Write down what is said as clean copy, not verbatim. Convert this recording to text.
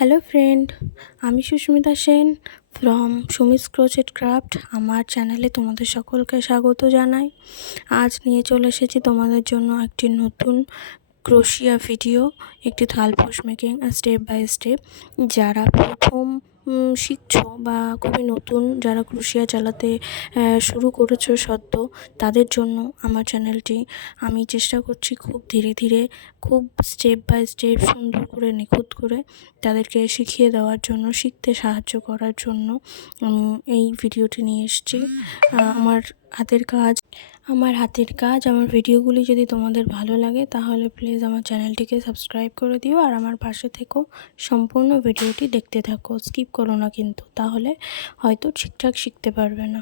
Hello friend, আমি Sushmita Sen from Sumi's crochet craft. আমার চ্যানেলে তোমাদের সকলকে স্বাগত জানাই। আজ নিয়ে চলে এসেছি তোমাদের জন্য একটি নতুন ক্রোশিয়া ভিডিও, একটি থালপোষ মেকিং স্টেপ বাই স্টেপ। যারা প্রথম শিখছো বা খুবই নতুন, যারা ক্রোশিয়া চালাতে শুরু করেছো সদ্য, তাদের জন্য আমার চ্যানেলটি। আমি চেষ্টা করছি খুব ধীরে ধীরে, খুব স্টেপ বাই স্টেপ, সুন্দর করে নিখুঁত করে তাদেরকে শিখিয়ে দেওয়ার জন্য, শিখতে সাহায্য করার জন্য এই ভিডিওটি নিয়ে এসেছি। আমার হাতের কাজ আমার ভিডিওগুলি যদি তোমাদের ভালো লাগে তাহলে প্লিজ আমার চ্যানেলটিকে সাবস্ক্রাইব করে দিও আর আমার পাশে থেকো। সম্পূর্ণ ভিডিওটি দেখতে থাকো, স্কিপ করো না কিন্তু, তাহলে হয়তো ঠিকঠাক শিখতে পারবে না।